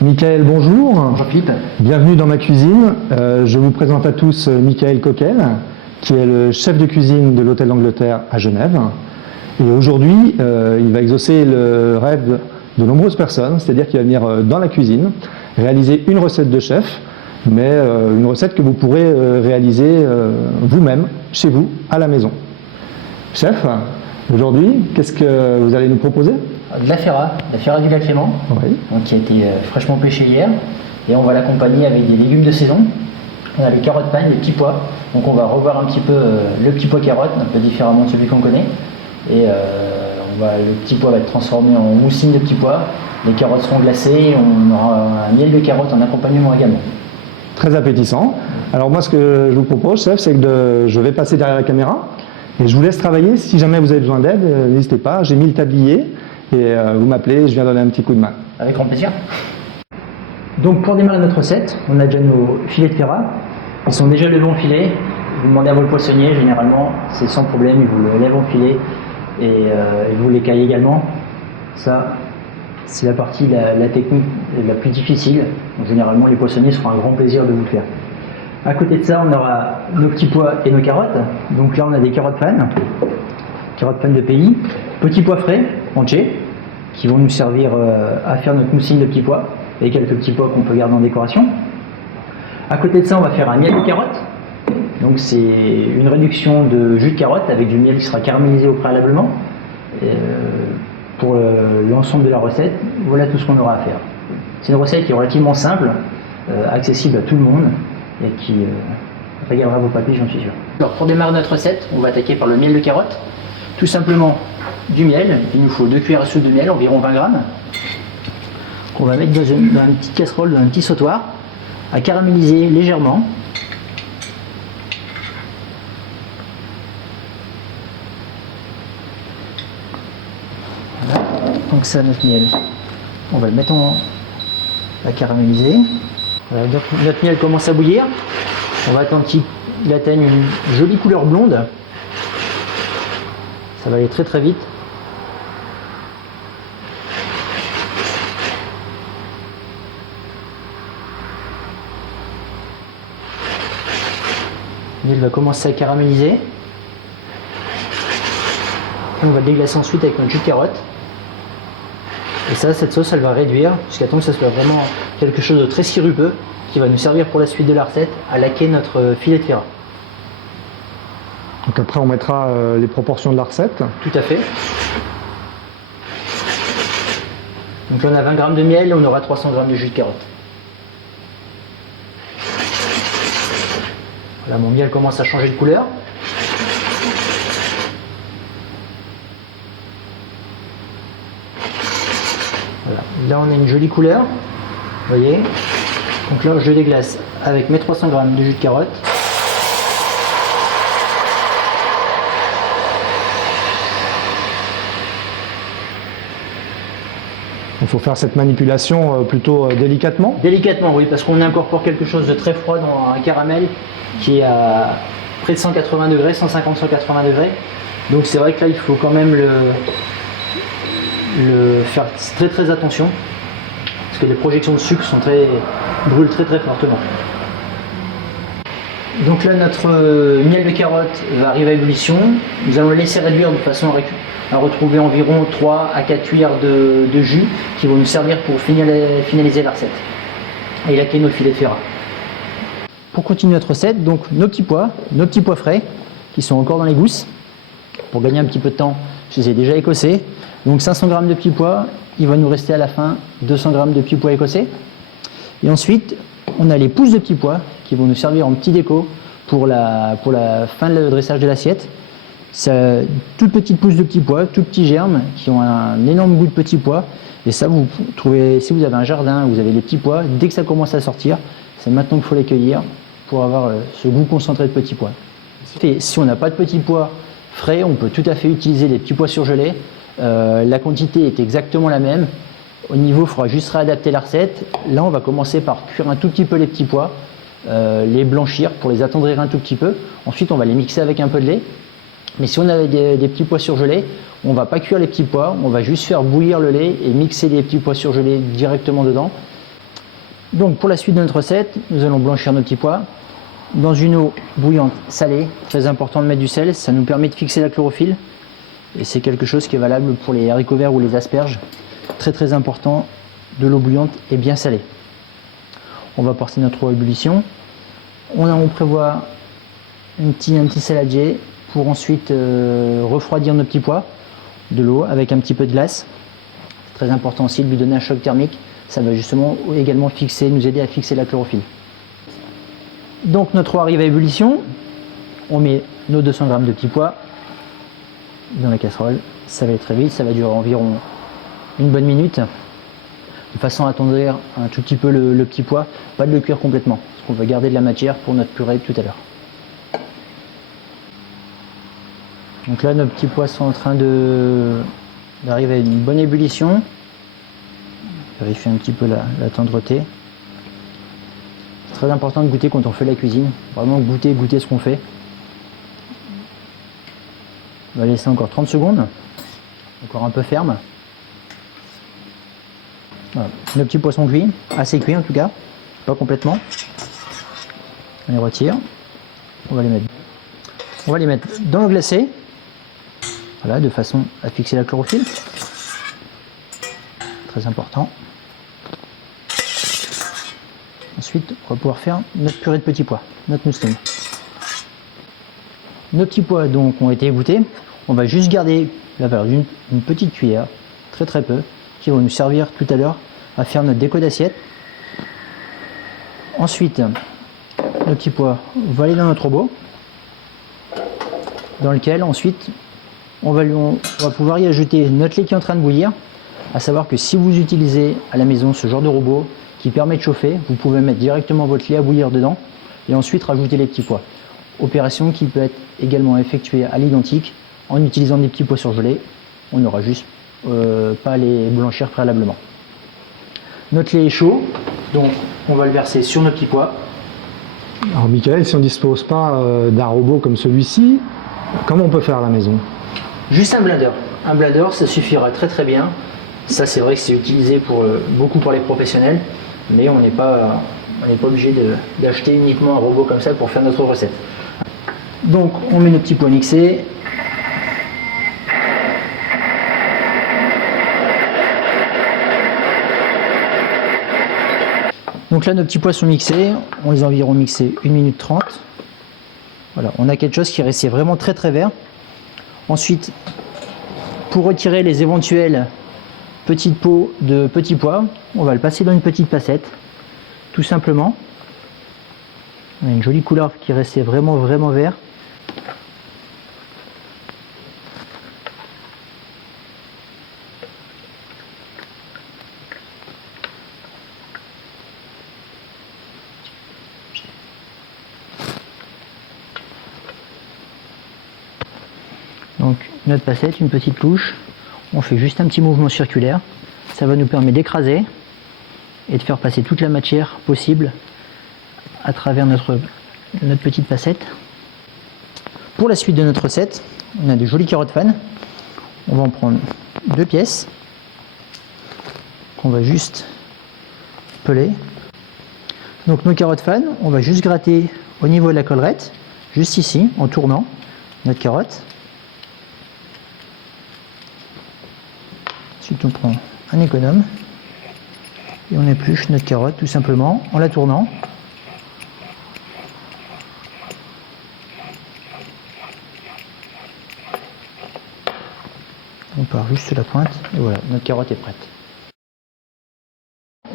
Michael, bonjour. Bonjour Philippe. Bienvenue dans ma cuisine. Je vous présente à tous Michael Coquel, qui est le chef de cuisine de l'Hôtel d'Angleterre à Genève. Et aujourd'hui, il va exaucer le rêve de nombreuses personnes, c'est-à-dire qu'il va venir dans la cuisine, réaliser une recette de chef, mais une recette que vous pourrez réaliser vous-même, chez vous, à la maison. Chef, aujourd'hui, qu'est-ce que vous allez nous proposer ? De la ferra du lac Léman, Oui. donc qui a été fraîchement pêchée hier, et on va l'accompagner avec des légumes de saison. On a les carottes pannes, les petits pois, donc on va revoir un petit peu le petit pois carotte, un peu différemment de celui qu'on connaît, et le petit pois va être transformé en moussine de petits pois, les carottes seront glacées, et on aura un miel de carotte en accompagnement également. Très appétissant. Alors moi, ce que je vous propose, chef, c'est que je vais passer derrière la caméra, et je vous laisse travailler. Si jamais vous avez besoin d'aide, n'hésitez pas, j'ai mis le tablier, et vous m'appelez, je viens donner un petit coup de main. Avec grand plaisir. Donc pour démarrer notre recette, on a déjà nos filets de ferra. Ils sont déjà levés en filet. Vous demandez à votre poissonnier, généralement c'est sans problème, il vous le lève en filet et il vous l'écaille également. Ça, c'est la partie, la technique la plus difficile. Donc, généralement les poissonniers seront un grand plaisir de vous le faire. À côté de ça, on aura nos petits pois et nos carottes. Donc là on a des carottes pannes de pays, petits pois frais entiers, qui vont nous servir à faire notre moussine de petits pois et quelques petits pois qu'on peut garder en décoration. À côté de ça, on va faire un miel de carotte. Donc c'est une réduction de jus de carotte avec du miel qui sera caramélisé au préalablement. Pour l'ensemble de la recette, voilà tout ce qu'on aura à faire. C'est une recette qui est relativement simple, accessible à tout le monde et qui régalera vos papilles, j'en suis sûr. Alors pour démarrer notre recette, on va attaquer par le miel de carotte. Tout simplement du miel, il nous faut 2 cuillères à soupe de miel, environ 20 grammes, qu'on va mettre dans une petite casserole, dans un petit sautoir, à caraméliser légèrement. Voilà. Donc ça, notre miel, on va le mettre à caraméliser. Voilà, donc notre miel commence à bouillir. On va attendre qu'il atteigne une jolie couleur blonde. Ça va aller très très vite. Il va commencer à caraméliser. Et on va le déglacer ensuite avec notre jus de carotte. Et ça, cette sauce, elle va réduire jusqu'à temps que ça soit vraiment quelque chose de très sirupeux qui va nous servir pour la suite de la recette à laquer notre filet de ferra. Donc après, on mettra les proportions de la recette. Tout à fait. Donc là, on a 20 g de miel et on aura 300 g de jus de carotte. Voilà, mon miel commence à changer de couleur. Voilà. Là, on a une jolie couleur. Vous voyez. Donc là, je déglace avec mes 300 g de jus de carotte. Il faut faire cette manipulation plutôt délicatement. Délicatement, oui, parce qu'on incorpore quelque chose de très froid dans un caramel qui est à près de 180 degrés, 150-180 degrés. Donc c'est vrai que là, il faut quand même le faire très très attention, parce que les projections de sucre brûlent très très fortement. Donc là, notre miel de carotte va arriver à ébullition. Nous allons le laisser réduire de façon à retrouver environ 3 à 4 cuillères de jus qui vont nous servir pour finaliser la recette et laquer nos filets de ferra. Pour continuer notre recette, donc nos petits pois frais qui sont encore dans les gousses. Pour gagner un petit peu de temps, je les ai déjà écossés. Donc 500 g de petits pois, il va nous rester à la fin 200 g de petits pois écossés. Et ensuite, on a les pousses de petits pois qui vont nous servir en petit déco pour la fin de dressage de l'assiette. Toutes petites pousses de petits pois, tout petits germes qui ont un énorme goût de petits pois. Et ça, vous trouvez, si vous avez un jardin, vous avez les petits pois, dès que ça commence à sortir, c'est maintenant qu'il faut les cueillir pour avoir ce goût concentré de petits pois. Et si on n'a pas de petits pois frais, on peut tout à fait utiliser les petits pois surgelés. La quantité est exactement la même. Au niveau, il faudra juste réadapter la recette. Là, on va commencer par cuire un tout petit peu les petits pois, les blanchir pour les attendrir un tout petit peu. Ensuite, on va les mixer avec un peu de lait. Mais si on avait des petits pois surgelés, On ne va pas cuire les petits pois, on va juste faire bouillir le lait et mixer les petits pois surgelés directement dedans. Donc pour la suite de notre recette, nous allons blanchir nos petits pois dans une eau bouillante salée. Très important de mettre du sel, ça nous permet de fixer la chlorophylle et c'est quelque chose qui est valable pour les haricots verts ou les asperges. Très important, de l'eau bouillante et bien salée. On va porter notre eau à ébullition. On prévoit un petit saladier pour ensuite refroidir nos petits pois, de l'eau avec un petit peu de glace. C'est très important aussi de lui donner un choc thermique. Ça va justement également nous aider à fixer la chlorophylle. Donc notre eau arrive à ébullition. On met nos 200 g de petits pois dans la casserole. Ça va aller très vite, ça va durer environ une bonne minute. De façon à attendrir un tout petit peu le petit pois, pas de le cuire complètement. Parce qu'on va garder de la matière pour notre purée de tout à l'heure. Donc là, nos petits pois sont en train d'arriver à une bonne ébullition. Vérifier un petit peu la tendreté. C'est très important de goûter quand on fait la cuisine. Vraiment goûter ce qu'on fait. On va laisser encore 30 secondes. Encore un peu ferme. Voilà. Nos petits poissons cuits, assez cuits en tout cas, pas complètement. On les retire. On va les mettre dans l'eau glacée. Voilà, de façon à fixer la chlorophylle. Très important. Ensuite, on va pouvoir faire notre purée de petits pois, notre mousseline. Nos petits pois donc ont été égouttés. On va juste garder la valeur d'une petite cuillère, très peu, qui va nous servir tout à l'heure à faire notre déco d'assiette. Ensuite, nos petits pois vont aller dans notre robot, dans lequel ensuite on va pouvoir y ajouter notre lait qui est en train de bouillir. À savoir que si vous utilisez à la maison ce genre de robot qui permet de chauffer, vous pouvez mettre directement votre lait à bouillir dedans et ensuite rajouter les petits pois. Opération qui peut être également effectuée à l'identique en utilisant des petits pois surgelés. On n'aura juste pas à les blanchir préalablement. Notre lait est chaud, donc on va le verser sur nos petits pois. Alors Michael, si on ne dispose pas d'un robot comme celui-ci, comment on peut faire à la maison? Juste un blender. Un blender, ça suffira très bien. Ça, c'est vrai que c'est utilisé beaucoup pour les professionnels, mais on n'est pas obligé d'acheter uniquement un robot comme ça pour faire notre recette. Donc, on met nos petits pois mixés. Donc là, nos petits pois sont mixés. On les a environ mixés 1 minute 30. Voilà, on a quelque chose qui est resté vraiment très vert. Ensuite, pour retirer les éventuelles petites peaux de petits pois, on va le passer dans une petite passette, tout simplement. On a une jolie couleur qui restait vraiment vert. Donc notre passette, une petite louche, on fait juste un petit mouvement circulaire, ça va nous permettre d'écraser et de faire passer toute la matière possible à travers notre petite passette. Pour la suite de notre recette, on a de jolies carottes fan, on va en prendre 2 pièces qu'on va juste peler. Donc nos carottes fan, on va juste gratter au niveau de la collerette, juste ici, en tournant notre carotte. Ensuite, on prend un économe et on épluche notre carotte tout simplement en la tournant. On part juste la pointe et voilà, notre carotte est prête.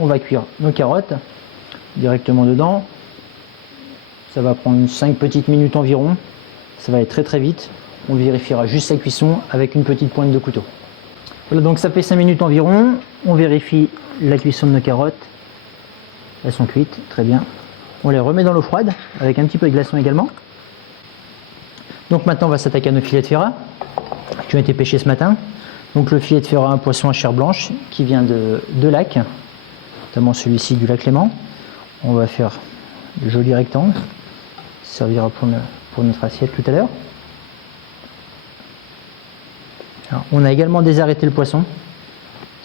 On va cuire nos carottes directement dedans. Ça va prendre 5 petites minutes environ. Ça va aller très vite. On vérifiera juste sa cuisson avec une petite pointe de couteau. Voilà, donc ça fait 5 minutes environ. On vérifie la cuisson de nos carottes. Elles sont cuites, très bien. On les remet dans l'eau froide avec un petit peu de glaçon également. Donc maintenant on va s'attaquer à nos filets de ferrat qui ont été pêchés ce matin. Donc le filet de ferrat, un poisson à chair blanche qui vient de lac, notamment celui-ci du lac Léman. On va faire de jolis rectangles. Ça servira pour notre assiette tout à l'heure. Alors, on a également désarrêté le poisson.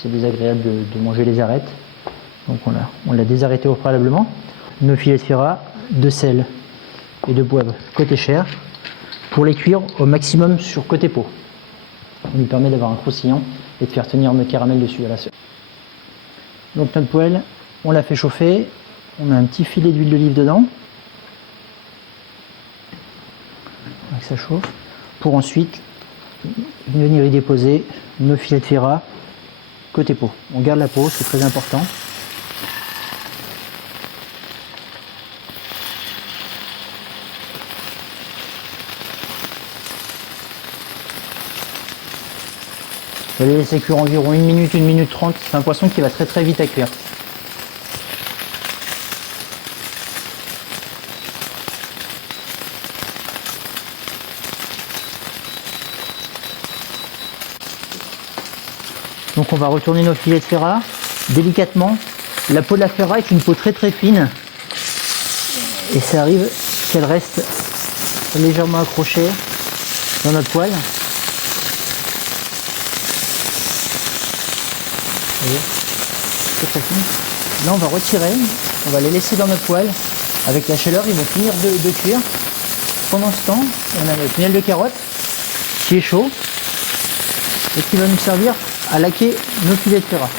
C'est désagréable de manger les arêtes. Donc on l'a désarrêté au préalablement. Nos filets de ferra, de sel et de poivre côté chair pour les cuire au maximum sur côté peau. Ça nous permet d'avoir un croustillant et de faire tenir notre caramel dessus à la sueur. Donc notre poêle, on l'a fait chauffer. On a un petit filet d'huile d'olive dedans. Donc ça chauffe. Pour ensuite venir y déposer nos filets de ferra côté peau. On garde la peau, c'est très important. Je vais les laisser cuire environ 1 minute 30. C'est un poisson qui va très très vite à cuire. Donc on va retourner nos filets de ferra délicatement. La peau de la ferra est une peau très très fine et ça arrive qu'elle reste légèrement accrochée dans notre poêle. Vous voyez, c'est très fine. Là on va retirer, on va les laisser dans notre poêle. Avec la chaleur ils vont finir de cuire. Pendant ce temps on a notre miel de carotte qui est chaud et qui va nous servir à laquer nos filets de ferra.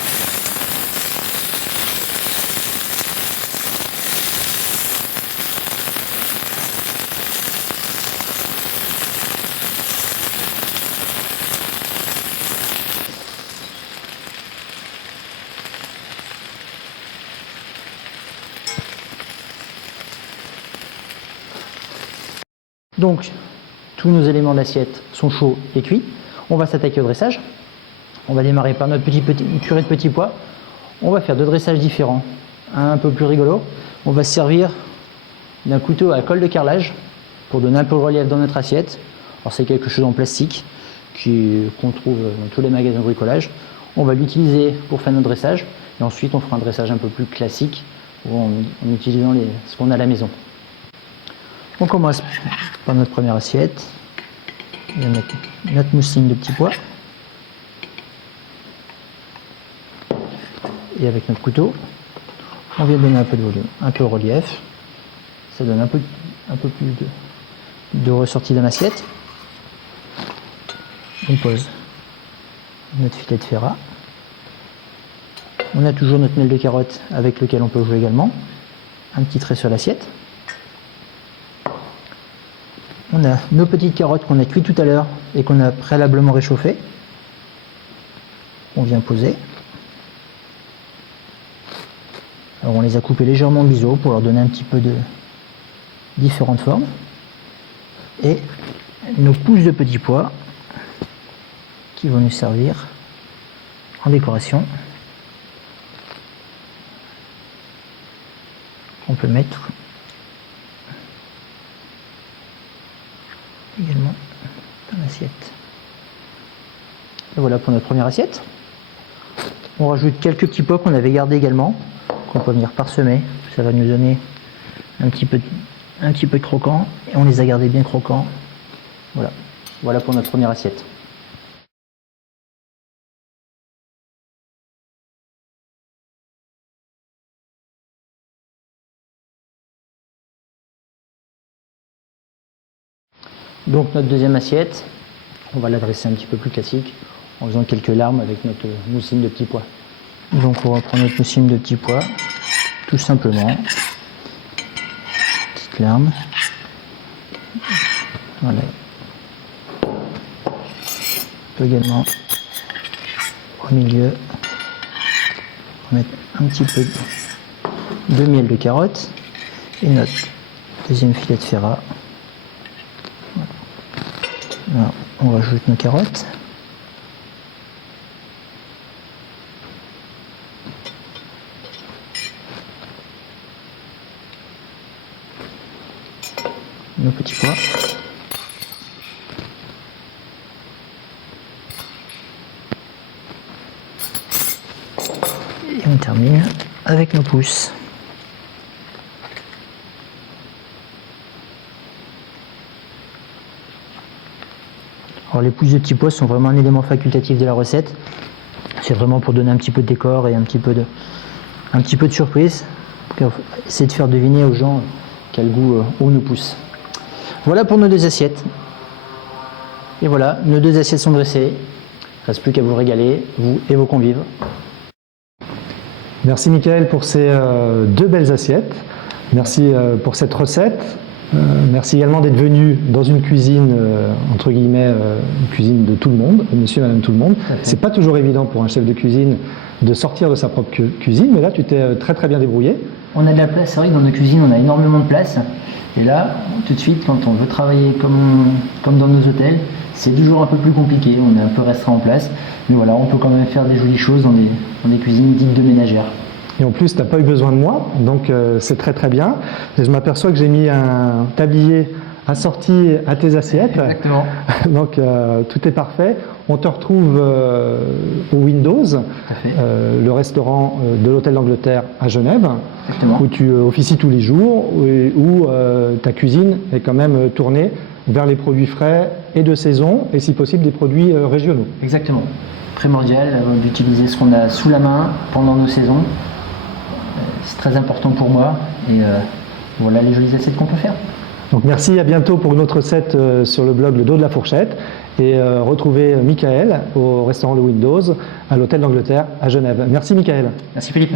Donc, tous nos éléments d'assiette sont chauds et cuits. On va s'attaquer au dressage. On va démarrer par notre purée de petits pois. On va faire 2 dressages différents, un peu plus rigolo. On va se servir d'un couteau à colle de carrelage pour donner un peu de relief dans notre assiette. Alors c'est quelque chose en plastique qu'on trouve dans tous les magasins de bricolage. On va l'utiliser pour faire notre dressage et ensuite on fera un dressage un peu plus classique en utilisant ce qu'on a à la maison. On commence par notre première assiette. On va mettre notre mousseline de petits pois. Et avec notre couteau, on vient donner un peu de volume, un peu de relief. Ça donne un peu plus de ressortie dans l'assiette. On pose notre filet de ferra. On a toujours notre miel de carotte avec lequel on peut jouer également. Un petit trait sur l'assiette. On a nos petites carottes qu'on a cuites tout à l'heure et qu'on a préalablement réchauffées. On vient poser. Alors on les a coupées légèrement en biseau pour leur donner un petit peu de différentes formes. Et nos pousses de petits pois qui vont nous servir en décoration. On peut mettre également dans l'assiette. Et voilà pour notre première assiette. On rajoute quelques petits pois qu'on avait gardés également, qu'on peut venir parsemer. Ça va nous donner un petit peu de croquant et on les a gardés bien croquants. Voilà pour notre première assiette. Donc notre deuxième assiette, on va l'adresser un petit peu plus classique en faisant quelques larmes avec notre mousseline de petits pois. Donc on va prendre notre mousseline de petits pois, tout simplement, petite larme, voilà. On peut également au milieu mettre un petit peu de miel de carotte et notre deuxième filet de ferra. Là, on rajoute nos carottes. Nos petits pois. Et on termine avec nos pousses. Alors les pousses de petits pois sont vraiment un élément facultatif de la recette. C'est vraiment pour donner un petit peu de décor et un petit peu de surprise, pour essayer de faire deviner aux gens quel goût ont nos pousses. Voilà pour nos 2 assiettes. Et voilà, nos 2 assiettes sont dressées. Il ne reste plus qu'à vous régaler, vous et vos convives. Merci Michael pour ces 2 belles assiettes. Merci pour cette recette. Merci également d'être venu dans une cuisine, entre guillemets, une cuisine de tout le monde, monsieur et madame tout le monde. C'est pas toujours évident pour un chef de cuisine de sortir de sa propre cuisine, mais là tu t'es très très bien débrouillé. On a de la place, c'est vrai que dans nos cuisines on a énormément de place. Et là, tout de suite, quand on veut travailler comme dans nos hôtels, c'est toujours un peu plus compliqué, on est un peu restreint en place. Mais voilà, on peut quand même faire des jolies choses dans des cuisines dites de ménagères. Et en plus, tu n'as pas eu besoin de moi, donc c'est très très bien. Et je m'aperçois que j'ai mis un tablier assorti à tes assiettes. Exactement. Donc tout est parfait. On te retrouve au Windows, le restaurant de l'Hôtel d'Angleterre à Genève, Exactement. où tu officies tous les jours, et où ta cuisine est quand même tournée vers les produits frais et de saison, et si possible des produits régionaux. Exactement. Primordial d'utiliser ce qu'on a sous la main pendant nos saisons. C'est très important pour moi et voilà les jolies assiettes qu'on peut faire. Donc merci, à bientôt pour une autre recette sur le blog Le Dos de la Fourchette et retrouvez Michael au restaurant Le Windows à l'Hôtel d'Angleterre à Genève. Merci Michael. Merci Philippe.